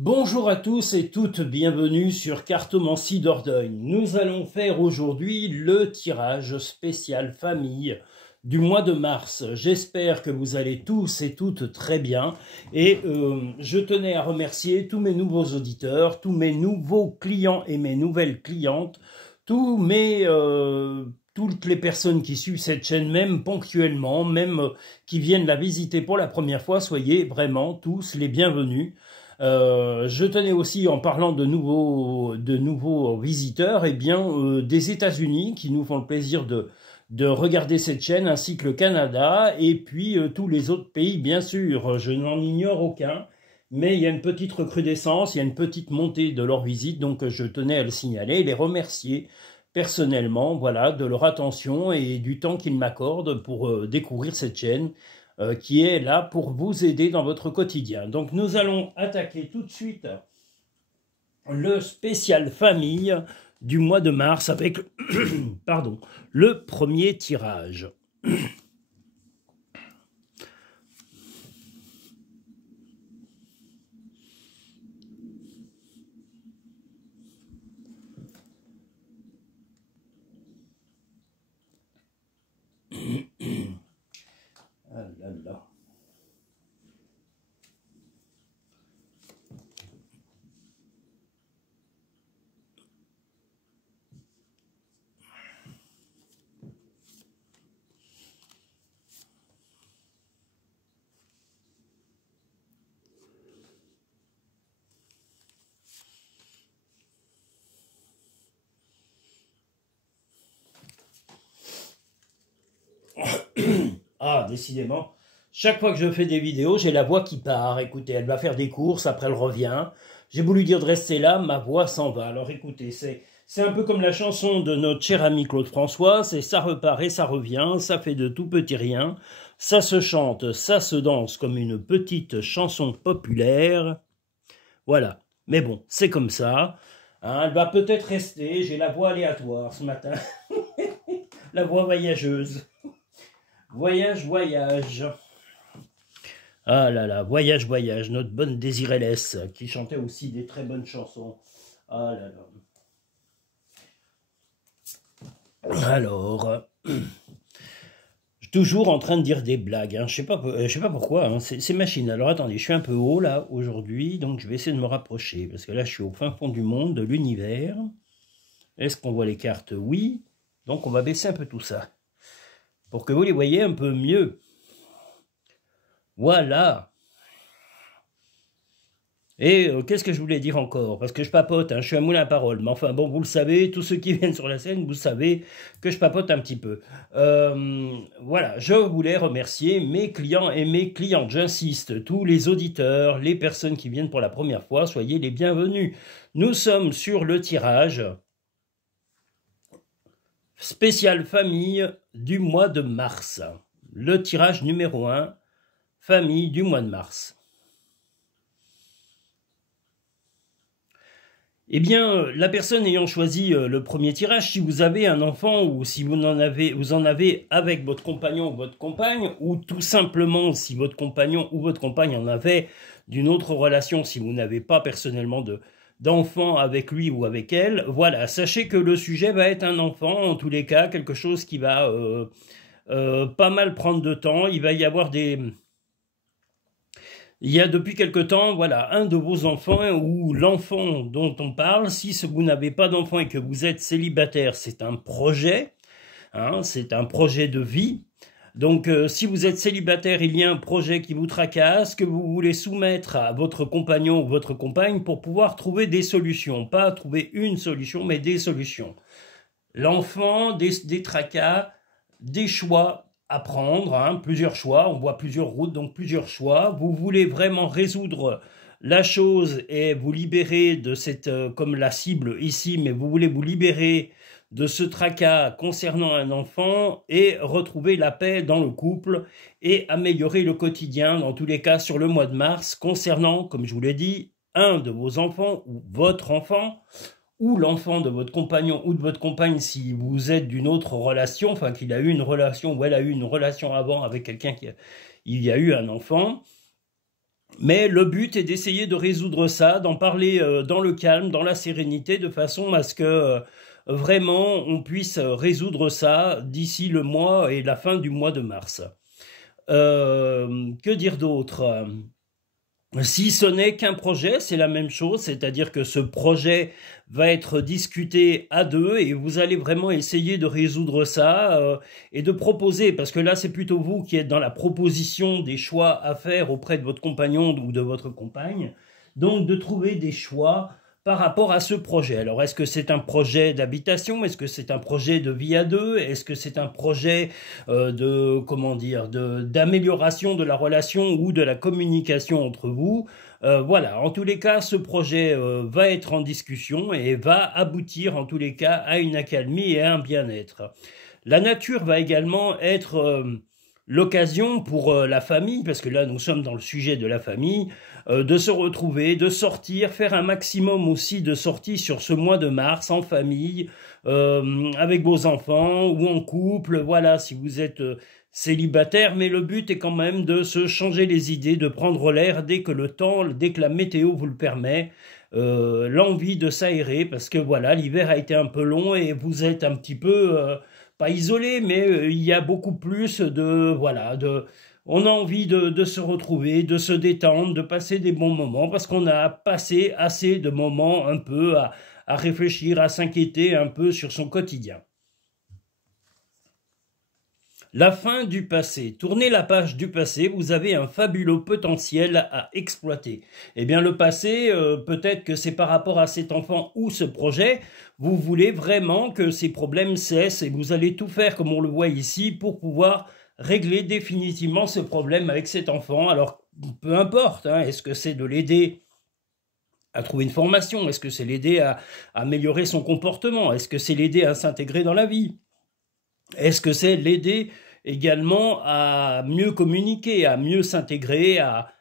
Bonjour à tous et toutes, bienvenue sur Cartomancie Dordogne. Nous allons faire aujourd'hui le tirage spécial famille du mois de mars. J'espère que vous allez tous et toutes très bien et je tenais à remercier tous mes nouveaux auditeurs, tous mes nouveaux clients et mes nouvelles clientes, toutes les personnes qui suivent cette chaîne, même ponctuellement, même qui viennent la visiter pour la première fois. Soyez vraiment tous les bienvenus. Je tenais aussi, en parlant de nouveaux visiteurs, eh bien, des États-Unis qui nous font le plaisir de regarder cette chaîne, ainsi que le Canada, et puis tous les autres pays, bien sûr. Je n'en ignore aucun, mais il y a une petite recrudescence, il y a une petite montée de leur visite, donc je tenais à le signaler et les remercier personnellement, voilà, de leur attention et du temps qu'ils m'accordent pour découvrir cette chaîne. Qui est là pour vous aider dans votre quotidien. Donc nous allons attaquer tout de suite le spécial famille du mois de mars avec pardon, le premier tirage. Ah là là. Ah, décidément, chaque fois que je fais des vidéos, j'ai la voix qui part. Écoutez, elle va faire des courses, après elle revient. J'ai voulu dire de rester là, ma voix s'en va. Alors écoutez, c'est un peu comme la chanson de notre cher ami Claude François, c'est ça repart et ça revient, ça fait de tout petit rien, ça se chante, ça se danse comme une petite chanson populaire. Voilà, mais bon, c'est comme ça. Hein, elle va peut-être rester, j'ai la voix aléatoire ce matin, la voix voyageuse. Voyage, voyage. Ah là là, voyage, voyage, notre bonne Désirélès, qui chantait aussi des très bonnes chansons. Ah là là. Alors, je suis toujours en train de dire des blagues, hein. Je sais pas pourquoi, hein. C'est machine. Alors attendez, je suis un peu haut là aujourd'hui, donc je vais essayer de me rapprocher, parce que là je suis au fin fond du monde, de l'univers. Est-ce qu'on voit les cartes? Oui. Donc on va baisser un peu tout ça, pour que vous les voyez un peu mieux. Voilà. Et qu'est-ce que je voulais dire encore? Parce que je papote, hein, je suis un moulin à parole. Mais enfin, bon, vous le savez, tous ceux qui viennent sur la scène, vous savez que je papote un petit peu. Voilà, je voulais remercier mes clients et mes clientes. J'insiste, tous les auditeurs, les personnes qui viennent pour la première fois, soyez les bienvenus. Nous sommes sur le tirage spécial famille du mois de mars. Le tirage numéro 1, famille du mois de mars. Eh bien, la personne ayant choisi le premier tirage, si vous avez un enfant ou si vous en avez avec votre compagnon ou votre compagne, ou tout simplement si votre compagnon ou votre compagne en avait d'une autre relation, si vous n'avez pas personnellement d'enfant avec lui ou avec elle, voilà, sachez que le sujet va être un enfant, en tous les cas, quelque chose qui va pas mal prendre de temps. Il va y avoir Il y a depuis quelque temps, voilà, un de vos enfants ou l'enfant dont on parle, si vous n'avez pas d'enfant et que vous êtes célibataire, c'est un projet, hein, c'est un projet de vie. Donc, si vous êtes célibataire, il y a un projet qui vous tracasse, que vous voulez soumettre à votre compagnon ou votre compagne pour pouvoir trouver des solutions. Pas trouver une solution, mais des solutions. L'enfant, des tracas, des choix à prendre, hein, plusieurs choix, on voit plusieurs routes, donc plusieurs choix. Vous voulez vraiment résoudre la chose et vous libérer de cette, comme la cible ici, mais vous voulez vous libérer de ce tracas concernant un enfant et retrouver la paix dans le couple et améliorer le quotidien, dans tous les cas sur le mois de mars, concernant, comme je vous l'ai dit, un de vos enfants ou votre enfant, ou l'enfant de votre compagnon ou de votre compagne si vous êtes d'une autre relation, enfin qu'il a eu une relation ou elle a eu une relation avant avec quelqu'un il y a eu un enfant. Mais le but est d'essayer de résoudre ça, d'en parler dans le calme, dans la sérénité, de façon à ce que vraiment on puisse résoudre ça d'ici le mois et la fin du mois de mars. Que dire d'autre? Si ce n'est qu'un projet, c'est la même chose, c'est-à-dire que ce projet va être discuté à deux et vous allez vraiment essayer de résoudre ça et de proposer, parce que là c'est plutôt vous qui êtes dans la proposition des choix à faire auprès de votre compagnon ou de votre compagne, donc de trouver des choix par rapport à ce projet. Alors, est-ce que c'est un projet d'habitation? Est-ce que c'est un projet de vie à deux? Est-ce que c'est un projet de, comment dire, d'amélioration de la relation ou de la communication entre vous? Voilà, en tous les cas, ce projet va être en discussion et va aboutir en tous les cas à une accalmie et à un bien-être. La nature va également être l'occasion pour la famille, parce que là nous sommes dans le sujet de la famille, de se retrouver, de sortir, faire un maximum aussi de sorties sur ce mois de mars en famille, avec vos enfants ou en couple, voilà, si vous êtes célibataire, mais le but est quand même de se changer les idées, de prendre l'air dès que le temps, dès que la météo vous le permet, l'envie de s'aérer, parce que voilà, l'hiver a été un peu long et vous êtes un petit peu pas isolé, mais il y a beaucoup plus de, voilà, on a envie de se retrouver, de se détendre, de passer des bons moments, parce qu'on a passé assez de moments un peu à réfléchir, à s'inquiéter un peu sur son quotidien. La fin du passé. Tournez la page du passé, vous avez un fabuleux potentiel à exploiter. Eh bien, le passé, peut-être que c'est par rapport à cet enfant ou ce projet, vous voulez vraiment que ces problèmes cessent et vous allez tout faire, comme on le voit ici, pour pouvoir régler définitivement ce problème avec cet enfant. Alors, peu importe, hein, est-ce que c'est de l'aider à trouver une formation? Est-ce que c'est l'aider à améliorer son comportement? Est-ce que c'est l'aider à s'intégrer dans la vie? Est-ce que c'est l'aider également à mieux communiquer, à mieux s'intégrer, à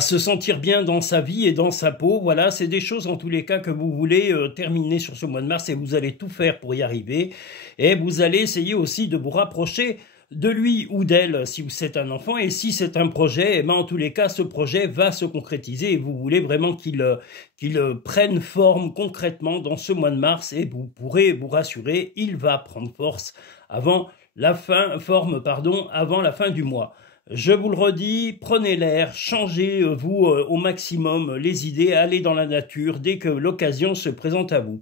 se sentir bien dans sa vie et dans sa peau? Voilà, c'est des choses en tous les cas que vous voulez terminer sur ce mois de mars et vous allez tout faire pour y arriver. Et vous allez essayer aussi de vous rapprocher de lui ou d'elle si c'est un enfant, et si c'est un projet, eh ben en tous les cas ce projet va se concrétiser et vous voulez vraiment qu'il prenne forme concrètement dans ce mois de mars, et vous pourrez vous rassurer, il va prendre avant la fin du mois. Je vous le redis, prenez l'air, changez-vous au maximum les idées, allez dans la nature dès que l'occasion se présente à vous.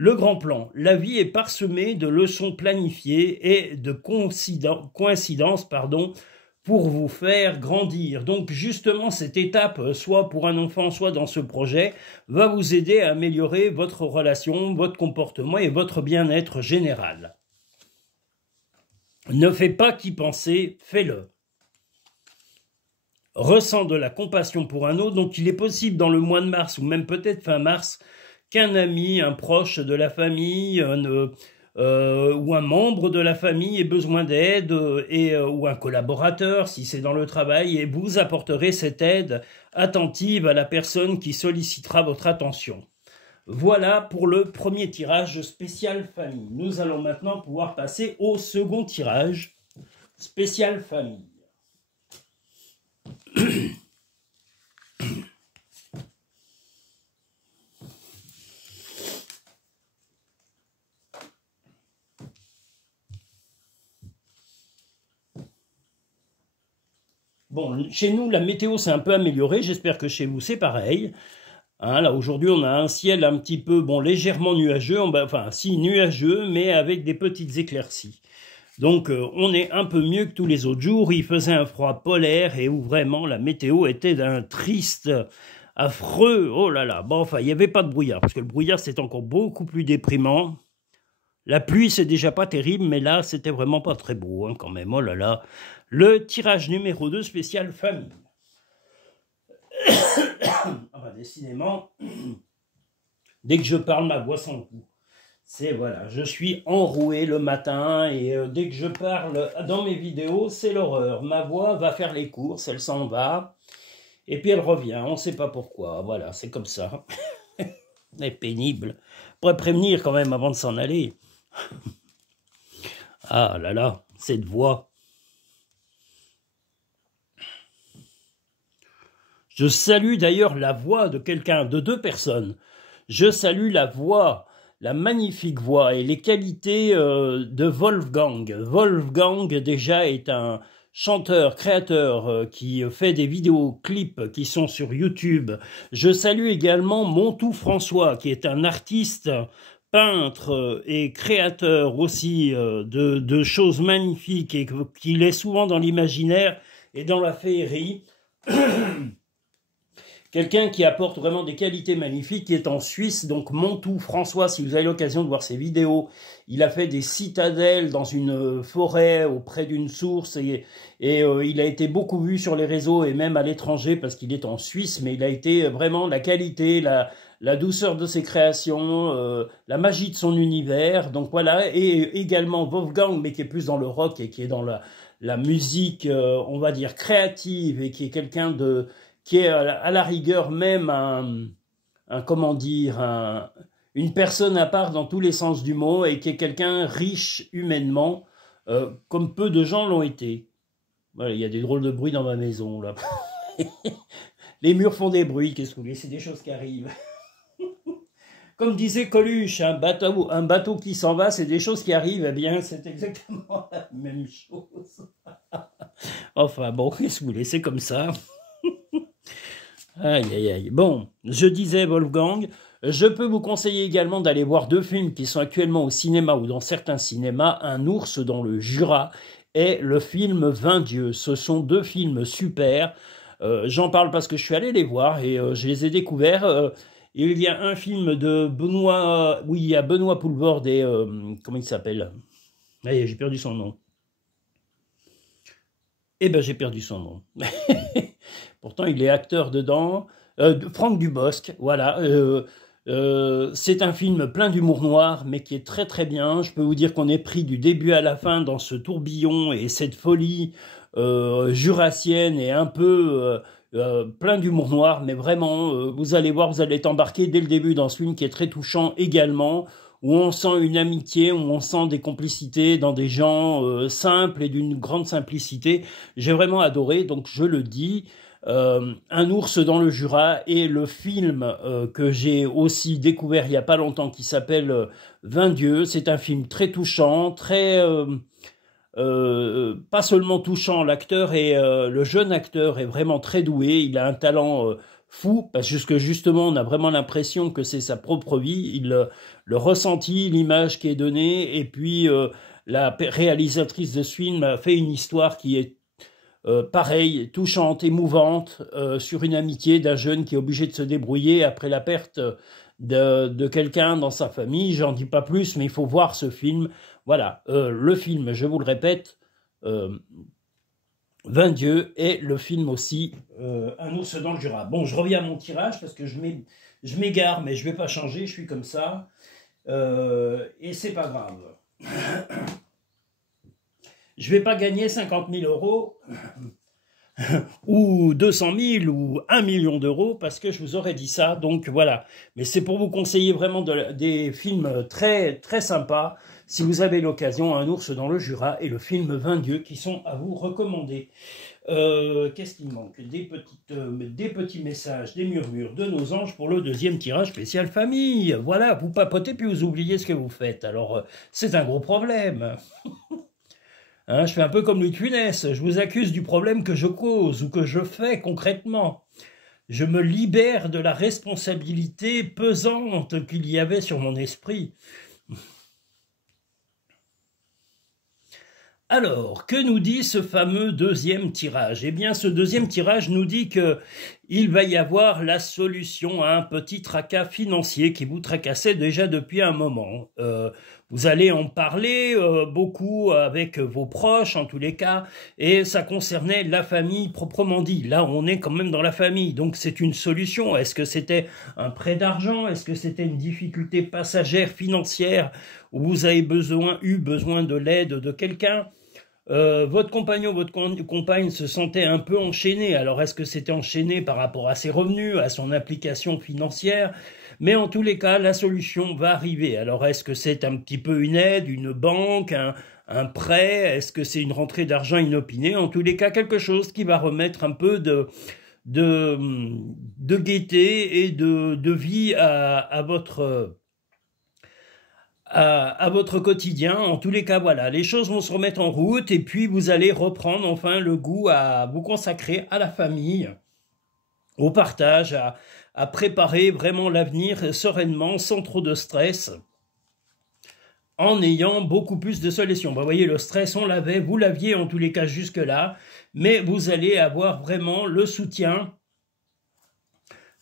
Le grand plan. La vie est parsemée de leçons planifiées et de coïncidences, pour vous faire grandir. Donc justement, cette étape, soit pour un enfant, soit dans ce projet, va vous aider à améliorer votre relation, votre comportement et votre bien-être général. Ne fais pas qu'y penser, fais-le. Ressens de la compassion pour un autre. Donc il est possible dans le mois de mars, ou même peut-être fin mars, qu'un ami, un proche de la famille, ou un membre de la famille ait besoin d'aide, ou un collaborateur, si c'est dans le travail, et vous apporterez cette aide attentive à la personne qui sollicitera votre attention. Voilà pour le premier tirage spécial famille. Nous allons maintenant pouvoir passer au second tirage spécial famille. Bon, chez nous, la météo s'est un peu améliorée. J'espère que chez vous, c'est pareil. Hein, là, aujourd'hui, on a un ciel un petit peu, bon, légèrement nuageux. Enfin, si, nuageux, mais avec des petites éclaircies. Donc, on est un peu mieux que tous les autres jours. Il faisait un froid polaire et où vraiment la météo était d'un triste, affreux. Oh là là. Bon, enfin, il n'y avait pas de brouillard, parce que le brouillard, c'est encore beaucoup plus déprimant. La pluie, c'est déjà pas terrible, mais là, c'était vraiment pas très beau, hein, quand même. Oh là là. Le tirage numéro 2 spécial famille. Ah bah, décidément, dès que je parle, ma voix s'en fout. C'est voilà, je suis enroué le matin et dès que je parle dans mes vidéos, c'est l'horreur. Ma voix va faire les courses, elle s'en va et puis elle revient, on ne sait pas pourquoi. Voilà, c'est comme ça. C'est pénible. On pourrait prévenir quand même avant de s'en aller. Ah là là, cette voix. Je salue d'ailleurs la voix de quelqu'un, de deux personnes. Je salue la voix, la magnifique voix et les qualités de Wolfgang. Wolfgang déjà est un chanteur, créateur qui fait des vidéoclips qui sont sur YouTube. Je salue également Montou François qui est un artiste, peintre et créateur aussi de choses magnifiques et qu'il est souvent dans l'imaginaire et dans la féerie. Quelqu'un qui apporte vraiment des qualités magnifiques, qui est en Suisse, donc Montou François, si vous avez l'occasion de voir ses vidéos, il a fait des citadelles dans une forêt auprès d'une source et il a été beaucoup vu sur les réseaux et même à l'étranger parce qu'il est en Suisse, mais il a été vraiment la qualité, la douceur de ses créations, la magie de son univers, donc voilà, et également Wolfgang, mais qui est plus dans le rock et qui est dans la musique, on va dire, créative et qui est quelqu'un qui est à la rigueur même comment dire, une personne à part dans tous les sens du mot et qui est quelqu'un riche humainement, comme peu de gens l'ont été. Voilà, il y a des drôles de bruits dans ma maison, là. Les murs font des bruits, qu'est-ce que vous voulez, c'est des choses qui arrivent. Comme disait Coluche, un bateau qui s'en va, c'est des choses qui arrivent, eh bien, c'est exactement la même chose. Enfin, bon, qu'est-ce que vous voulez, c'est comme ça. Aïe, aïe, aïe. Bon, je disais Wolfgang, je peux vous conseiller également d'aller voir deux films qui sont actuellement au cinéma ou dans certains cinémas, Un ours dans le Jura et le film 20 dieux. Ce sont deux films super. J'en parle parce que je suis allé les voir et je les ai découverts. Il y a un film de Benoît, oui, il y a Benoît Poulvorde et comment il s'appelle? Allez, j'ai perdu son nom. Eh ben, j'ai perdu son nom. Pourtant, il est acteur dedans. Franck Dubosc, voilà. C'est un film plein d'humour noir, mais qui est très très bien. Je peux vous dire qu'on est pris du début à la fin dans ce tourbillon et cette folie jurassienne et un peu plein d'humour noir. Mais vraiment, vous allez voir, vous allez être embarqué dès le début dans ce film qui est très touchant également, où on sent une amitié, où on sent des complicités dans des gens simples et d'une grande simplicité. J'ai vraiment adoré, donc je le dis. Un ours dans le Jura et le film que j'ai aussi découvert il n'y a pas longtemps qui s'appelle 20 dieux. C'est un film très touchant, très pas seulement touchant, l'acteur et le jeune acteur est vraiment très doué, il a un talent fou parce que justement on a vraiment l'impression que c'est sa propre vie, le ressenti, l'image qui est donnée et puis la réalisatrice de ce film a fait une histoire qui est pareil, touchante, émouvante, sur une amitié d'un jeune qui est obligé de se débrouiller après la perte de quelqu'un dans sa famille. J'en dis pas plus, mais il faut voir ce film. Voilà, le film, je vous le répète, 20 dieux, et le film aussi, Un ours dans le Jura. Bon, je reviens à mon tirage, parce que je m'égare, mais je vais pas changer, je suis comme ça, et c'est pas grave. Je vais pas gagner 50 000 euros ou 200 000 ou 1 million d'euros parce que je vous aurais dit ça, donc voilà. Mais c'est pour vous conseiller vraiment des films très, très sympas. Si vous avez l'occasion, Un ours dans le Jura et le film 20 dieux qui sont à vous recommander. Qu'est-ce qu'il manque? Des petits messages, des murmures de nos anges pour le deuxième tirage spécial famille. Voilà, vous papotez puis vous oubliez ce que vous faites. Alors, c'est un gros problème. Hein, je fais un peu comme Louis de Funès, je vous accuse du problème que je cause ou que je fais concrètement. Je me libère de la responsabilité pesante qu'il y avait sur mon esprit. Alors, que nous dit ce fameux deuxième tirage? Eh bien, ce deuxième tirage nous dit qu'il va y avoir la solution à un petit tracas financier qui vous tracassait déjà depuis un moment. Vous allez en parler beaucoup avec vos proches, en tous les cas, et ça concernait la famille proprement dit. Là, on est quand même dans la famille, donc c'est une solution. Est-ce que c'était un prêt d'argent? Est-ce que c'était une difficulté passagère financière où vous avez eu besoin de l'aide de quelqu'un? Votre compagnon, votre compagne se sentait un peu enchaîné. Alors, est-ce que c'était enchaîné par rapport à ses revenus, à son implication financière? Mais en tous les cas, la solution va arriver. Alors, est-ce que c'est un petit peu une aide, une banque, un prêt? Est-ce que c'est une rentrée d'argent inopinée? En tous les cas, quelque chose qui va remettre un peu de gaieté et de vie à votre quotidien. En tous les cas, voilà, les choses vont se remettre en route et puis vous allez reprendre enfin le goût à vous consacrer à la famille, au partage, à préparer vraiment l'avenir sereinement, sans trop de stress, en ayant beaucoup plus de solutions. Vous voyez, le stress, on l'avait, vous l'aviez en tous les cas jusque-là, mais vous allez avoir vraiment le soutien.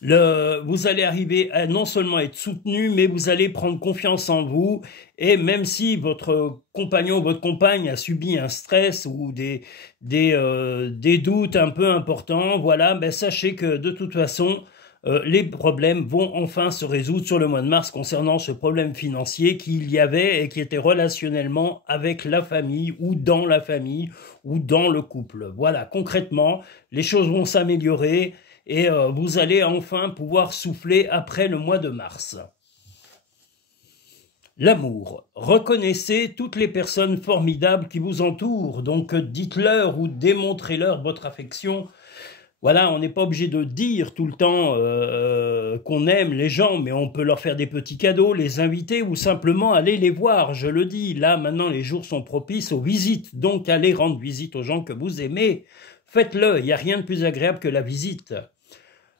Vous allez arriver à non seulement être soutenu, mais vous allez prendre confiance en vous. Et même si votre compagnon ou votre compagne a subi un stress ou des doutes un peu importants, voilà, ben sachez que de toute façon, les problèmes vont enfin se résoudre sur le mois de mars concernant ce problème financier qu'il y avait et qui était relationnellement avec la famille ou dans le couple. Voilà, concrètement, les choses vont s'améliorer et vous allez enfin pouvoir souffler après le mois de mars. L'amour. Reconnaissez toutes les personnes formidables qui vous entourent, donc dites-leur ou démontrez-leur votre affection. Voilà, on n'est pas obligé de dire tout le temps qu'on aime les gens, mais on peut leur faire des petits cadeaux, les inviter ou simplement aller les voir. Je le dis, là maintenant les jours sont propices aux visites, donc allez rendre visite aux gens que vous aimez. Faites-le, il n'y a rien de plus agréable que la visite.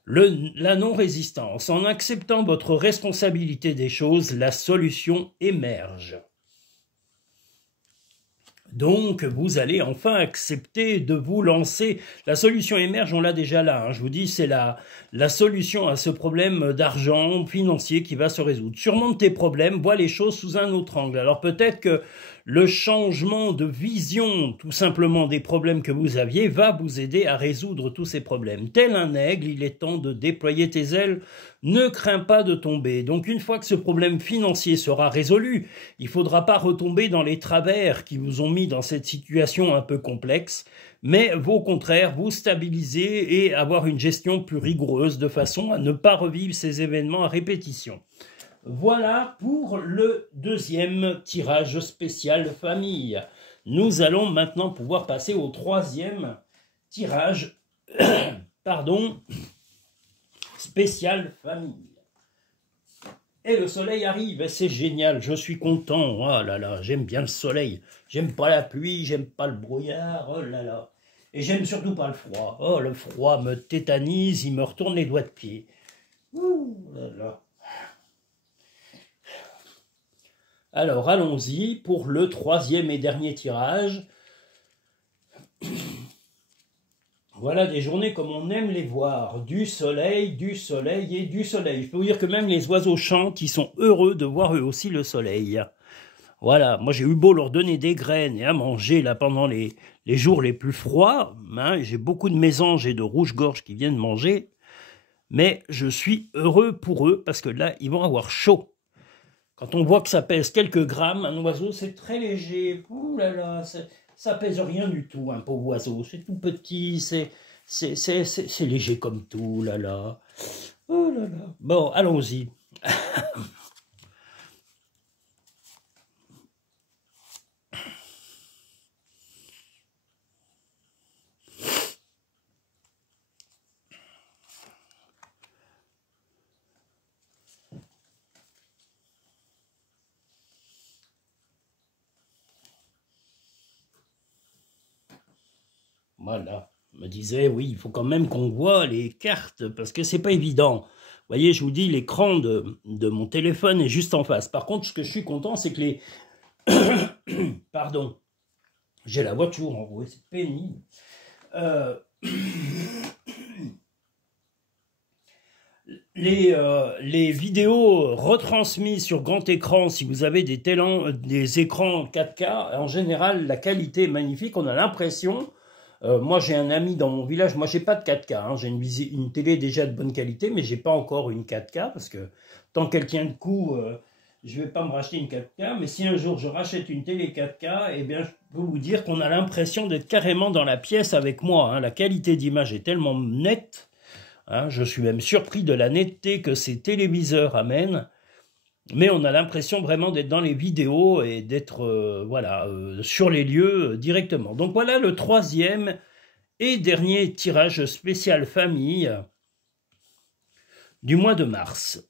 La non-résistance. En acceptant votre responsabilité des choses, la solution émerge. Donc, vous allez enfin accepter de vous lancer. La solution émerge, on l'a déjà là. Hein. Je vous dis, c'est la solution à ce problème d'argent financier qui va se résoudre. Surmonte tes problèmes, vois les choses sous un autre angle. Alors peut-être que le changement de vision, tout simplement, des problèmes que vous aviez, va vous aider à résoudre tous ces problèmes. Tel un aigle, il est temps de déployer tes ailes. Ne crains pas de tomber. Donc une fois que ce problème financier sera résolu, il ne faudra pas retomber dans les travers qui vous ont mis dans cette situation un peu complexe, mais au contraire, vous stabiliser et avoir une gestion plus rigoureuse de façon à ne pas revivre ces événements à répétition. Voilà pour le deuxième tirage spécial famille. Nous allons maintenant pouvoir passer au troisième tirage spécial famille. Et le soleil arrive, et c'est génial, je suis content. Oh là là, j'aime bien le soleil. J'aime pas la pluie, j'aime pas le brouillard, oh là là. Et j'aime surtout pas le froid. Oh, le froid me tétanise, il me retourne les doigts de pied. Ouh là là. Alors, allons-y pour le troisième et dernier tirage. Voilà des journées comme on aime les voir. Du soleil et du soleil. Je peux vous dire que même les oiseaux chantent, ils sont heureux de voir eux aussi le soleil. Voilà, moi j'ai eu beau leur donner des graines et à manger là pendant les jours les plus froids. Hein, j'ai beaucoup de mésanges et de rouge-gorge qui viennent manger. Mais je suis heureux pour eux parce que là, ils vont avoir chaud. Quand on voit que ça pèse quelques grammes, un oiseau, c'est très léger. Ouh là là, ça pèse rien du tout, un pauvre oiseau. C'est tout petit, c'est léger comme tout, là là. Oh là là. Bon, allons-y. Voilà, me disait, oui, il faut quand même qu'on voit les cartes, parce que c'est pas évident. Vous voyez, je vous dis, l'écran de mon téléphone est juste en face. Par contre, ce que je suis content, c'est que les... Pardon, j'ai la voiture enrouée, c'est pénible. Les vidéos retransmises sur grand écran, si vous avez des écrans 4K, en général, la qualité est magnifique. On a l'impression... moi, j'ai un ami dans mon village. Moi, j'ai pas de 4K. Hein. J'ai une télé déjà de bonne qualité, mais j'ai pas encore une 4K parce que tant qu'elle tient le coup, je vais pas me racheter une 4K. Mais si un jour je rachète une télé 4K, eh bien, je peux vous dire qu'on a l'impression d'être carrément dans la pièce avec moi. Hein. La qualité d'image est tellement nette. Hein. Je suis même surpris de la netteté que ces téléviseurs amènent. Mais on a l'impression vraiment d'être dans les vidéos et d'être sur les lieux directement. Donc voilà le troisième Et dernier tirage spécial famille du mois de mars.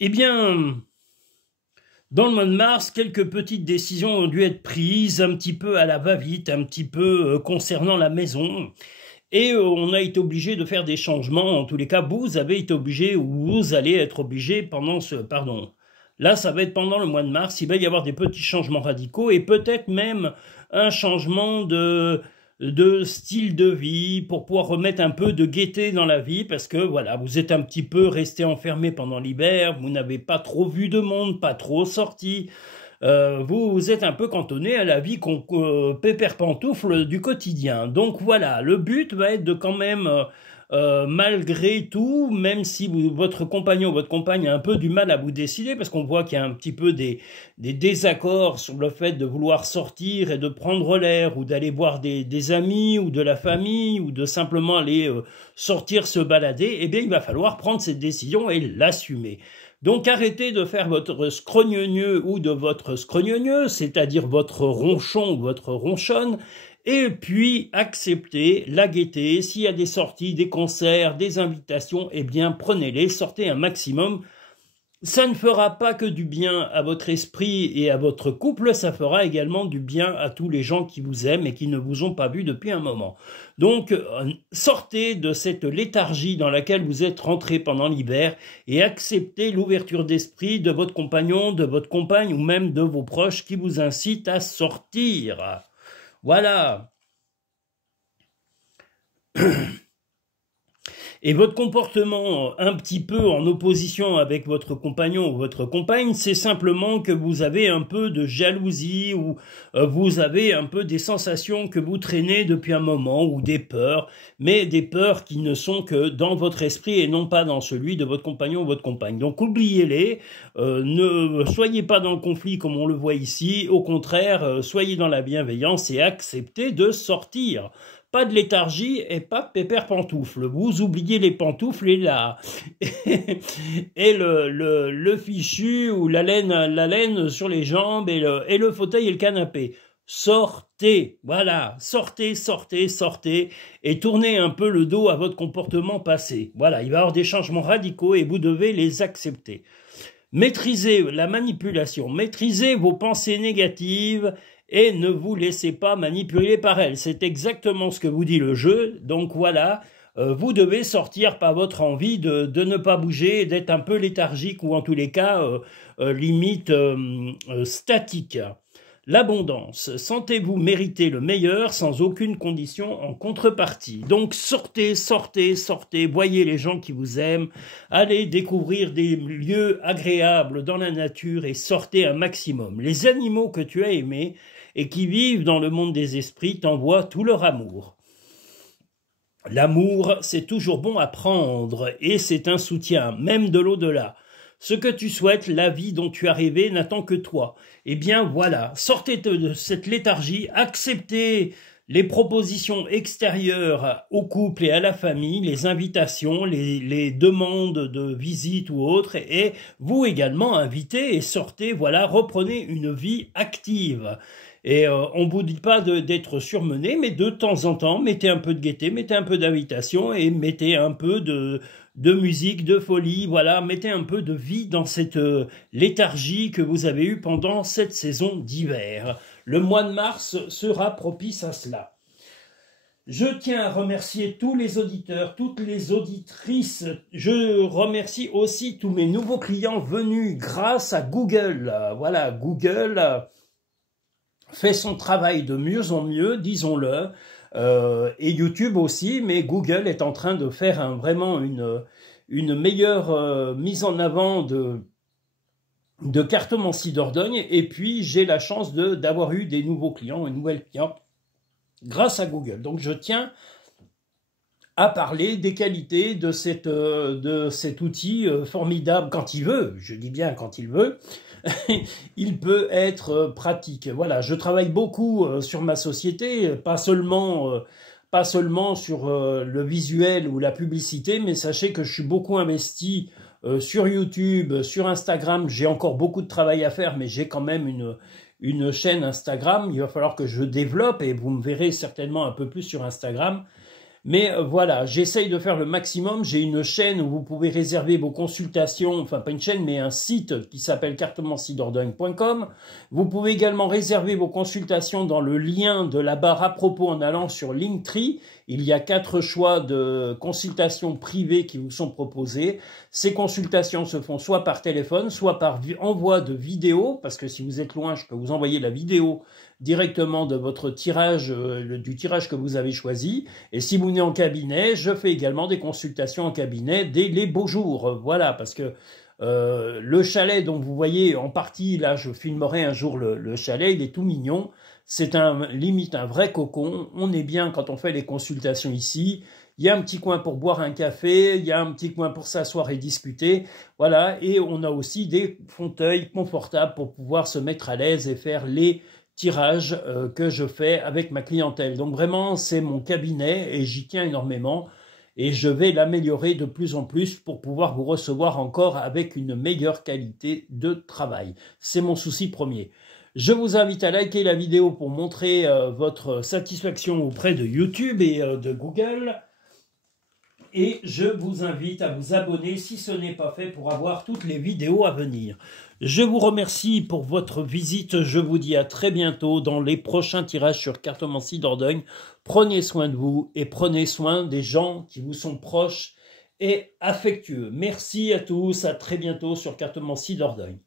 Eh bien, dans le mois de mars, quelques petites décisions ont dû être prises, un petit peu à la va-vite, un petit peu concernant la maison. Et on a été obligé de faire des changements. En tous les cas, vous avez été obligé, ou vous allez être obligé pendant ce... Pardon. Là, ça va être pendant le mois de mars. Il va y avoir des petits changements radicaux et peut-être même un changement de style de vie pour pouvoir remettre un peu de gaieté dans la vie parce que voilà, vous êtes un petit peu resté enfermé pendant l'hiver, vous n'avez pas trop vu de monde, pas trop sorti. Vous êtes un peu cantonné à la vie pépère pantoufle du quotidien. Donc voilà, le but va être de quand même, malgré tout, même si votre compagnon ou votre compagne a un peu du mal à vous décider, parce qu'on voit qu'il y a un petit peu des désaccords sur le fait de vouloir sortir et de prendre l'air, ou d'aller voir des amis, ou de la famille, ou de simplement aller sortir se balader, eh bien il va falloir prendre cette décision et l'assumer. Donc arrêtez de faire votre scrogneux ou de votre scrogneux, c'est-à-dire votre ronchon ou votre ronchonne, et puis acceptez la gaieté. S'il y a des sorties, des concerts, des invitations, eh bien prenez-les, sortez un maximum. Ça ne fera pas que du bien à votre esprit et à votre couple, ça fera également du bien à tous les gens qui vous aiment et qui ne vous ont pas vu depuis un moment. Donc, sortez de cette léthargie dans laquelle vous êtes rentré pendant l'hiver et acceptez l'ouverture d'esprit de votre compagnon, de votre compagne ou même de vos proches qui vous incitent à sortir. Voilà. Et votre comportement un petit peu en opposition avec votre compagnon ou votre compagne, c'est simplement que vous avez un peu de jalousie ou vous avez un peu des sensations que vous traînez depuis un moment ou des peurs, mais des peurs qui ne sont que dans votre esprit et non pas dans celui de votre compagnon ou votre compagne. Donc oubliez-les, ne soyez pas dans le conflit comme on le voit ici, au contraire, soyez dans la bienveillance et acceptez de sortir. Pas de léthargie et pas de pépère pantoufle. Vous oubliez les pantoufles et le fichu ou la laine sur les jambes et le fauteuil et le canapé. Sortez, voilà, sortez, sortez, sortez et tournez un peu le dos à votre comportement passé. Voilà, il va y avoir des changements radicaux et vous devez les accepter. Maîtrisez la manipulation, maîtrisez vos pensées négatives et ne vous laissez pas manipuler par elles. C'est exactement ce que vous dit le jeu. Donc voilà, vous devez sortir par votre envie de ne pas bouger, d'être un peu léthargique ou en tous les cas limite statique. L'abondance. Sentez-vous mériter le meilleur sans aucune condition en contrepartie. Donc sortez, sortez, sortez, voyez les gens qui vous aiment, allez découvrir des lieux agréables dans la nature et sortez un maximum. Les animaux que tu as aimés et qui vivent dans le monde des esprits t'envoient tout leur amour. L'amour, c'est toujours bon à prendre et c'est un soutien, même de l'au-delà. Ce que tu souhaites, la vie dont tu as rêvé, n'attend que toi. Eh bien voilà, sortez de cette léthargie, acceptez les propositions extérieures au couple et à la famille, les invitations, les demandes de visite ou autres, et vous également invitez et sortez, voilà, reprenez une vie active. Et on ne vous dit pas d'être surmené, mais de temps en temps, mettez un peu de gaieté, mettez un peu d'invitation et mettez un peu de musique, de folie, voilà, mettez un peu de vie dans cette léthargie que vous avez eue pendant cette saison d'hiver. Le mois de mars sera propice à cela. Je tiens à remercier tous les auditeurs, toutes les auditrices. Je remercie aussi tous mes nouveaux clients venus grâce à Google. Voilà, Google fait son travail de mieux en mieux, disons-le, et YouTube aussi, mais Google est en train de faire vraiment une meilleure mise en avant de cartomancie Dordogne, et puis j'ai la chance d'avoir eu des nouveaux clients, une nouvelle cliente, grâce à Google. Donc je tiens à parler des qualités de cet outil formidable quand il veut, je dis bien quand il veut, il peut être pratique. Voilà, je travaille beaucoup sur ma société, pas seulement sur le visuel ou la publicité, mais sachez que je suis beaucoup investi sur YouTube, sur Instagram. J'ai encore beaucoup de travail à faire, mais j'ai quand même une chaîne Instagram. Il va falloir que je développe et vous me verrez certainement un peu plus sur Instagram. Mais voilà, j'essaye de faire le maximum. J'ai une chaîne où vous pouvez réserver vos consultations, enfin pas une chaîne, mais un site qui s'appelle cartomanciedordogne.com. Vous pouvez également réserver vos consultations dans le lien de la barre à propos en allant sur Linktree. Il y a 4 choix de consultations privées qui vous sont proposées. Ces consultations se font soit par téléphone, soit par envoi de vidéo, parce que si vous êtes loin, je peux vous envoyer la vidéo directement de votre tirage, du tirage que vous avez choisi. Et si vous venez en cabinet, je fais également des consultations en cabinet dès les beaux jours. Voilà, parce que le chalet, donc vous voyez en partie, là je filmerai un jour le chalet, il est tout mignon. C'est limite un vrai cocon. On est bien quand on fait les consultations ici. Il y a un petit coin pour boire un café, il y a un petit coin pour s'asseoir et discuter. Voilà, et on a aussi des fauteuils confortables pour pouvoir se mettre à l'aise et faire les tirages que je fais avec ma clientèle. Donc vraiment, c'est mon cabinet et j'y tiens énormément. Et je vais l'améliorer de plus en plus pour pouvoir vous recevoir encore avec une meilleure qualité de travail. C'est mon souci premier. Je vous invite à liker la vidéo pour montrer votre satisfaction auprès de YouTube et de Google. Et je vous invite à vous abonner si ce n'est pas fait pour avoir toutes les vidéos à venir. Je vous remercie pour votre visite. Je vous dis à très bientôt dans les prochains tirages sur Cartomancie Dordogne. Prenez soin de vous et prenez soin des gens qui vous sont proches et affectueux. Merci à tous, à très bientôt sur Cartomancie Dordogne.